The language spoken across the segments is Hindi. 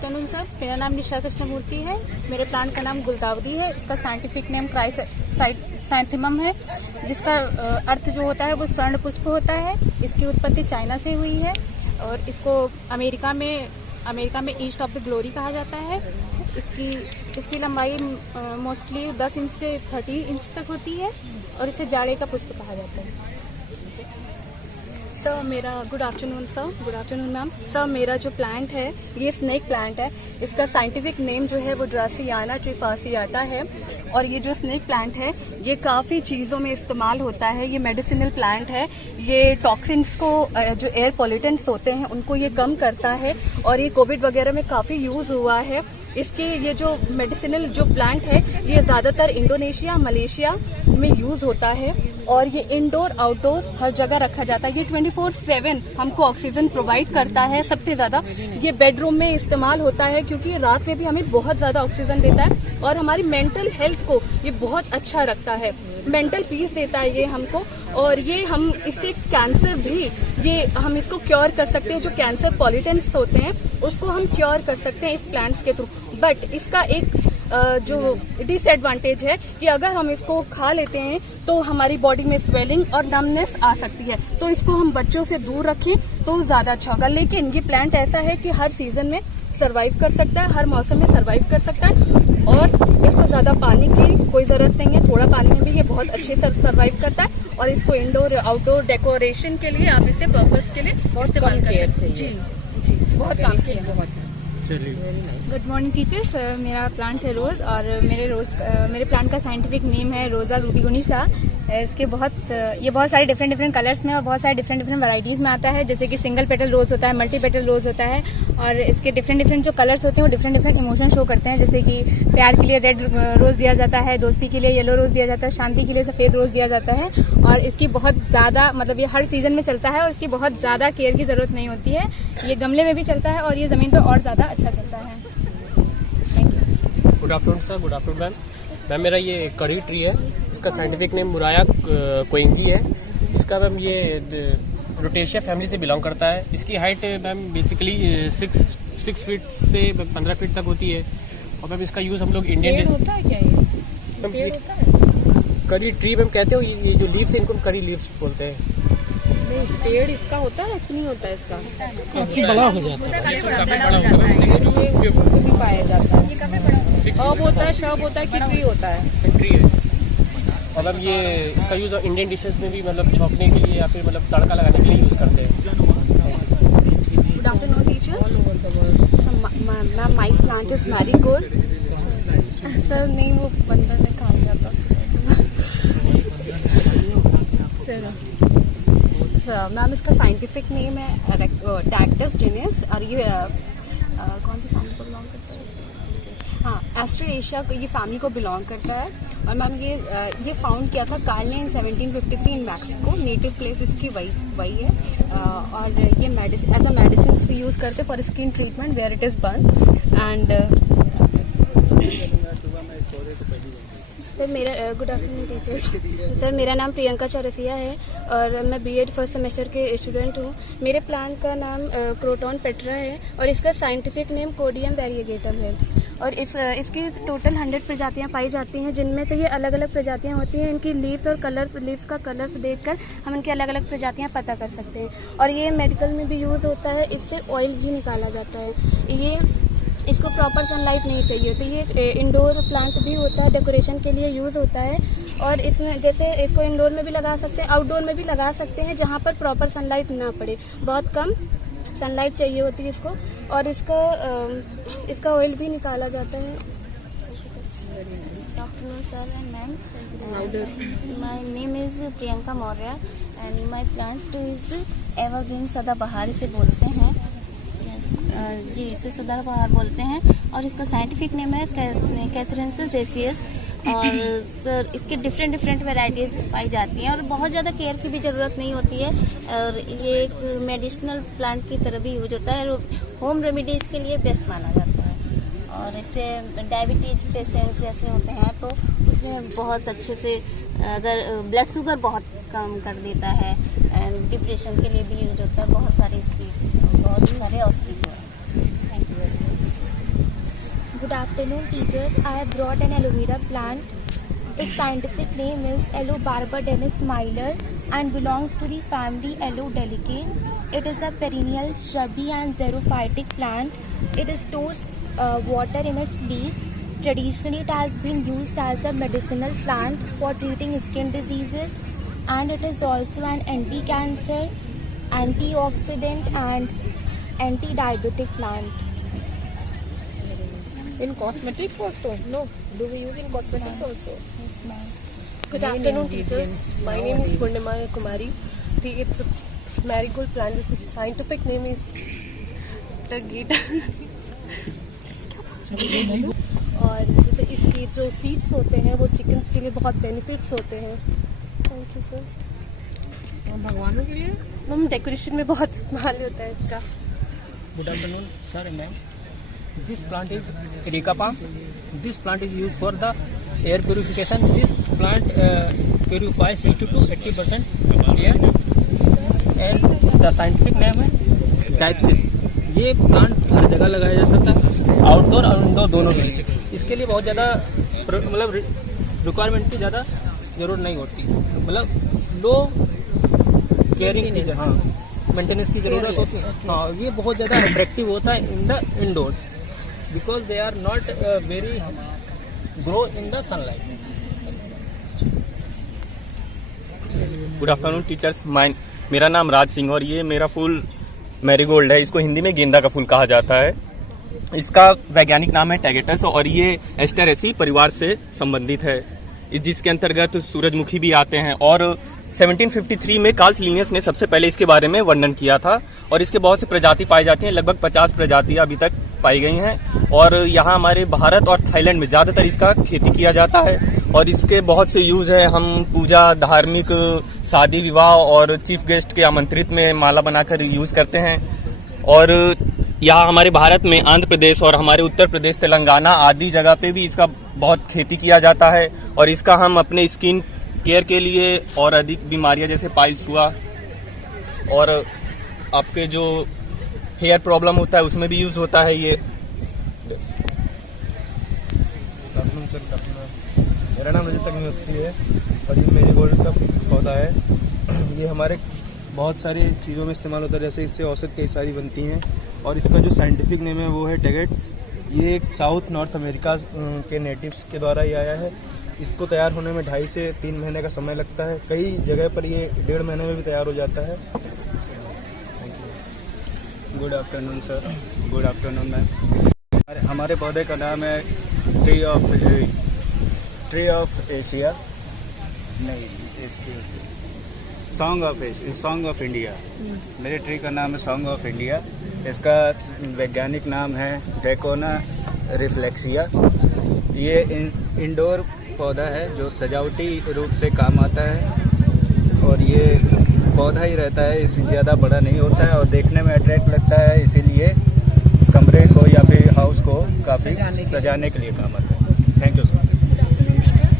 आफ्टरनून सर, मेरा नाम निशा कृष्णमूर्ति है। मेरे प्लांट का नाम गुलदावदी है। इसका साइंटिफिक नेम क्राइसैंथेमम है, जिसका अर्थ जो होता है वो स्वर्ण पुष्प होता है। इसकी उत्पत्ति चाइना से हुई है और इसको अमेरिका में ईस्ट ऑफ द ग्लोरी कहा जाता है। इसकी लंबाई मोस्टली 10 इंच से 30 इंच तक होती है और इसे जाड़े का पुष्प कहा जाता है। सर मेरा गुड आफ्टरनून मैम। सर मेरा जो प्लांट है ये स्नेक प्लांट है। इसका साइंटिफिक नेम जो है वो ड्रासियाना ट्रिफासियाटा है और ये जो स्नेक प्लांट है ये काफ़ी चीज़ों में इस्तेमाल होता है। ये मेडिसिनल प्लांट है। ये टॉक्सिन्स को, जो एयर पॉल्यूटेंट्स होते हैं उनको ये कम करता है और ये कोविड वगैरह में काफ़ी यूज़ हुआ है। इसके ये जो मेडिसिनल जो प्लांट है ये ज़्यादातर इंडोनेशिया, मलेशिया में यूज़ होता है और ये इंडोर आउटडोर हर जगह रखा जाता है। ये 24/7 हमको ऑक्सीजन प्रोवाइड करता है। सबसे ज़्यादा ये बेडरूम में इस्तेमाल होता है क्योंकि रात में भी हमें बहुत ज़्यादा ऑक्सीजन देता है और हमारी मेंटल हेल्थ को ये बहुत अच्छा रखता है। मेंटल पीस देता है ये हमको और ये हम इससे कैंसर भी ये हम इसको क्योर कर सकते हैं। जो कैंसर पॉल्यूटेंट्स होते हैं उसको हम क्योर कर सकते हैं इस प्लांट्स के थ्रू। बट इसका एक जो डिसएडवांटेज है कि अगर हम इसको खा लेते हैं तो हमारी बॉडी में स्वेलिंग और नमनेस आ सकती है, तो इसको हम बच्चों से दूर रखें तो ज्यादा अच्छा होगा। लेकिन ये प्लांट ऐसा है कि हर सीजन में सरवाइव कर सकता है, हर मौसम में सरवाइव कर सकता है और इसको ज्यादा पानी की कोई जरूरत नहीं है। थोड़ा पानी में भी ये बहुत अच्छे से सरवाइव करता है और इसको इंडोर आउटडोर डेकोरेशन के लिए आप इसे पर्पज के लिए इस्तेमाल कर सकते हैं। जी बहुत काम किया। गुड मॉर्निंग टीचर्स, मेरा प्लांट है रोज़ और मेरे प्लांट का साइंटिफिक नेम है रोज़ा रूबिगोनिसा। इसके ये बहुत सारे डिफरेंट कलर्स में और बहुत सारे डिफरेंट वैरायटीज़ में आता है। जैसे कि सिंगल पेटल रोज़ होता है, मल्टी पेटल रोज़ होता है और इसके डिफरेंट जो कलर्स होते हैं वो डिफरेंट इमोशन शो करते हैं। जैसे कि प्यार के लिए रेड रोज़ दिया जाता है, दोस्ती के लिए येलो रोज़ दिया जाता है, शांति के लिए सफ़ेद रोज़ दिया जाता है और इसकी बहुत ज़्यादा ये हर सीज़न में चलता है और इसकी बहुत ज़्यादा केयर की ज़रूरत नहीं होती है। ये गमले में भी चलता है और ये ज़मीन पर और ज़्यादा अच्छा चलता है। Good afternoon sir, good afternoon ma'am. मेरा ये करी ट्री है। इसका साइंटिफिक नेम मुराया कोइंगी है। इसका मैम ये रोटेशिया फैमिली से बिलोंग करता है। इसकी हाइट मैम बेसिकली 6 फीट से 15 फीट तक होती है और मैम इसका यूज़ हम लोग इंडियन होता है क्या ये करी ट्री मैम कहते हो। ये जो लीव्स है इनको करी लीव्स बोलते हैं। नहीं, पेड़ इसका होता है कि नहीं होता है? इसका काफी बड़ा हो जाता है। काफी बड़ा होता है, 6 to भी पाया जाता है। अब होता है, शब होता है कि ट्री होता है? ट्री है। और अब ये इसका यूज़ इंडियन डिशेस में भी छौंकने के लिए या फिर तड़का लगाने के लिए यूज़ करते हैं। Good afternoon teachers. Ma'am my plant is marigold. Sir नहीं, वो बंदर ने खा लिया था। मैम इसका साइंटिफिक नेम है टैक्टस जेनिस और ये कौन सी फैमिली को बिलोंग करता है? हाँ, एस्ट्रेशिया ये फैमिली को बिलोंग करता है। और मैम ये फाउंड किया था कार्ल ने in 1753 in Mexico. Native place इसकी वही है और ये एज अ मेडिसिन भी यूज़ करते for skin treatment where it is burn and sir मेरा गुड आफ्टरनून टीचर्स। सर मेरा नाम प्रियंका चौरसिया है और मैं बीएड फर्स्ट सेमेस्टर के स्टूडेंट हूँ। मेरे प्लांट का नाम क्रोटॉन पेट्रा है और इसका साइंटिफिक नेम कोडियम वेरिएगेटम है और इसकी टोटल 100 प्रजातियाँ पाई जाती हैं, जिनमें से ये अलग अलग प्रजातियाँ होती हैं। इनकी लीव्स और लीव्स का कलर्स देखकर हम इनकी अलग अलग प्रजातियाँ पता कर सकते हैं और ये मेडिकल में भी यूज़ होता है। इससे ऑयल भी निकाला जाता है। इसको प्रॉपर सनलाइट नहीं चाहिए होती। ये इंडोर प्लांट भी होता है, डेकोरेशन के लिए यूज़ होता है और इसमें जैसे इसको इंडोर में भी लगा सकते हैं, आउटडोर में भी लगा सकते हैं जहाँ पर प्रॉपर सनलाइट ना पड़े। बहुत कम सनलाइट चाहिए होती है इसको और इसका ऑयल भी निकाला जाता है। Afternoon sir and ma'am, my name is Priyanka Maurya and my plant is evergreen सदाबहार इसे बोलते हैं। जी, इसे सदाबहार बोलते हैं और इसका साइंटिफिक नेम है कैथरीनसिस रेसियस और सर इसके डिफरेंट वैरायटीज़ पाई जाती हैं और बहुत ज़्यादा केयर की भी ज़रूरत नहीं होती है और ये एक मेडिसिनल प्लांट की तरह भी यूज होता है और होम रेमेडीज़ के लिए बेस्ट माना जाता है और इससे डायबिटीज पेशेंट्स जैसे होते हैं तो उसमें बहुत अच्छे से अगर ब्लड शुगर बहुत कम कर देता है एंड डिप्रेशन के लिए भी यूज होता है। बहुत सारे औषधि है। Thank you very much. Good afternoon, teachers. I have brought an aloe vera plant. Its scientific name is Aloe barbadennis Myler and belongs to the family Aloedelicae. It is a perennial shrubby and xerophytic plant. It stores water in its leaves. Traditionally, it has been used as a medicinal plant for treating skin diseases, and it is also an anti-cancer, antioxidant, and anti-diabetic plant. In cosmetics also? No. Do we use in cosmetics also? Yes, ma'am. Good afternoon, teachers. My name is Purnima Kumari. It's a marigold plant. Its scientific name is Tagata. और जैसे इसके जो सीड्स होते हैं वो चिकन्स के लिए बहुत बेनिफिट्स होते हैं. Thank you sir. भगवानों के लिए मैम डेकोरेशन में बहुत इस्तेमाल होता है इसका. Good afternoon, sir and ma'am. This plant is Erica palm. This plant is used for the air purification. This plant purifies 60 to 80% air. And the scientific name है Dipsis. ये प्लांट हर जगह लगाया जा सकता है, आउटडोर और इंडोर दोनों के लिए. इसके लिए बहुत ज़्यादा मतलब रिक्वायरमेंट की ज़्यादा जरूरत नहीं होती, मतलब लो केयरिंग की, हाँ, मेंटेनेंस की जरूरत होती है. हाँ, ये बहुत ज़्यादा अट्रैक्टिव होता है in the indoors because they are not very grow in the sunlight. Good afternoon teachers. मेरा नाम राज सिंह और ये मेरा फूल मैरीगोल्ड है. इसको हिंदी में गेंदा का फूल कहा जाता है. इसका वैज्ञानिक नाम है टैगेटस और ये एस्टेरेसी परिवार से संबंधित है, जिसके अंतर्गत सूरजमुखी भी आते हैं. और 1753 में कार्ल लिनियस ने सबसे पहले इसके बारे में वर्णन किया था और इसके बहुत से प्रजाति पाई जाती हैं. लगभग 50 प्रजातियां अभी तक पाई गई हैं और यहाँ हमारे भारत और थाईलैंड में ज़्यादातर इसका खेती किया जाता है. और इसके बहुत से यूज़ है. हम पूजा, धार्मिक, शादी विवाह और चीफ गेस्ट के आमंत्रित में माला बनाकर यूज़ करते हैं. और यहाँ हमारे भारत में आंध्र प्रदेश और हमारे उत्तर प्रदेश, तेलंगाना आदि जगह पे भी इसका बहुत खेती किया जाता है. और इसका हम अपने स्किन केयर के लिए और अधिक बीमारियां जैसे पाइल्स हुआ और आपके जो हेयर प्रॉब्लम होता है उसमें भी यूज़ होता है ये. मेरा नाम रजत अग्निहोत्री है और ये मैरीगोल्ड का पौधा है. ये हमारे बहुत सारी चीज़ों में इस्तेमाल होता है, जैसे इससे औषध कई सारी बनती हैं. और इसका जो साइंटिफिक नेम है वो है टैगेट्स. ये एक साउथ नॉर्थ अमेरिका के नेटिव्स के द्वारा ये आया है. इसको तैयार होने में 2.5 से 3 महीने का समय लगता है. कई जगह पर ये 1.5 महीने में भी तैयार हो जाता है. Good afternoon sir. Good afternoon ma'am. हमारे पौधे का नाम है ट्री ऑफ एशिया, नहीं, सॉन्ग ऑफ इंडिया. मेरे ट्री का नाम है सॉन्ग ऑफ इंडिया. इसका वैज्ञानिक नाम है डेकोना रिफ्लेक्सिया. ये इंडोर पौधा है जो सजावटी रूप से काम आता है और ये पौधा ही रहता है, इससे ज़्यादा बड़ा नहीं होता है और देखने में अट्रैक्ट लगता है, इसीलिए कमरे को या फिर हाउस को काफ़ी सजाने के लिए काम आता है. Thank you sir.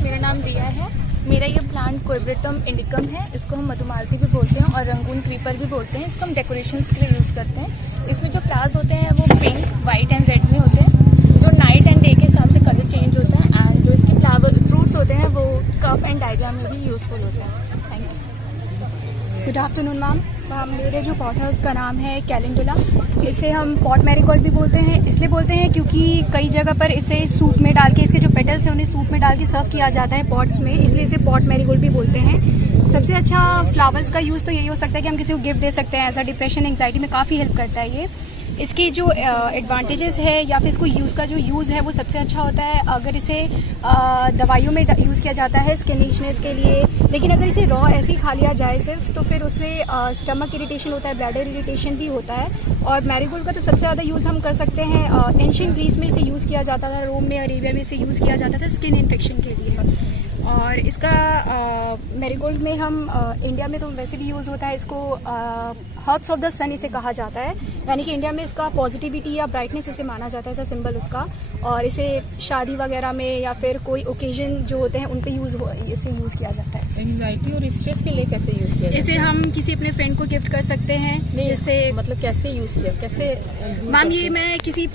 मेरा नाम रिया है. मेरा ये प्लांट कोइब्रेटम इंडिकम है. इसको हम मधुमालती भी बोलते हैं और रंगून क्रीपर भी बोलते हैं. इसको हम डेकोरेशन के लिए यूज़ करते हैं. इसमें जो फ्लावर्स होते हैं वो पिंक, वाइट एंड रेड में होते हैं, जो नाइट एंड डे के हिसाब से कलर चेंज होता है. एंड जो इसके फ्रूट्स होते हैं वो कफ एंड डायरिया में भी यूज़फुल होते हैं. Thank you. Good afternoon ma'am. मेरे जो पौधा है उसका नाम है कैलेंडुला. इसे हम पॉट मैरीगोल्ड भी बोलते हैं. इसलिए बोलते हैं क्योंकि कई जगह पर इसे सूप में डाल के, इसके जो पेटल्स हैं उन्हें सूप में डाल के सर्व किया जाता है पॉट्स में, इसलिए इसे पॉट मैरीगोल्ड भी बोलते हैं. सबसे अच्छा फ्लावर्स का यूज़ तो यही हो सकता है कि हम किसी को गिफ्ट दे सकते हैं. ऐसा डिप्रेशन, एंग्जाइटी में काफ़ी हेल्प करता है ये. इसकी जो एडवांटेजेस है या फिर इसको का जो यूज़ है वो सबसे अच्छा होता है अगर इसे दवाइयों में यूज़ किया जाता है स्किन रीचनेस के लिए. लेकिन अगर इसे रॉ ऐसे ही खा लिया जाए सिर्फ तो फिर उससे स्टमक इरिटेशन होता है, ब्लैडर इरिटेशन भी होता है. और मैरीगोल्ड का तो सबसे ज़्यादा यूज़ हम कर सकते हैं एंशिएंट ग्रीस में इसे यूज़ किया जाता था, रोम में, अरेबिया में इसे यूज़ किया जाता था स्किन इन्फेक्शन के लिए. और इसका मैरीगोल्ड में हम इंडिया में तो वैसे भी यूज़ होता है, इसको हर्ब्स ऑफ द सन इसे कहा जाता है, यानी कि इंडिया में इसका पॉजिटिविटी या ब्राइटनेस इसे माना जाता है, ऐसा सिंबल इसका। और इसे शादी वगैरह में या फिर कोई ओकेजन जो होते हैं उन पे इसे यूज़ किया जाता है। एंग्जाइटी और स्ट्रेस के लिए कैसे यूज़ किया इसे हम किसी अपने फ्रेंड को गिफ्ट कर सकते हैं। जैसे मतलब कैसे यूज़ किया, कैसे मैम ये मैं किसी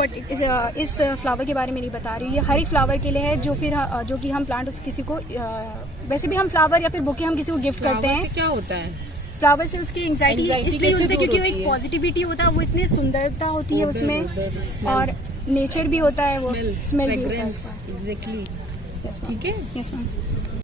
इस फ्लावर के बारे में नहीं बता रही हूँ, ये हर एक फ्लावर के लिए है जो कि हम प्लांट किसी को वैसे भी हम फ्लावर या फिर बुके हम किसी को गिफ्ट करते हैं। क्या होता है फ्लावर से उसकी एंग्जाइटी इसलिए होती है क्योंकि वो एक पॉजिटिविटी होता है, वो इतनी सुंदरता होती है उसमें, और नेचर भी होता है, वो स्मेल भी होता है उसका। एग्जैक्टली, ठीक है। Yes ma'am.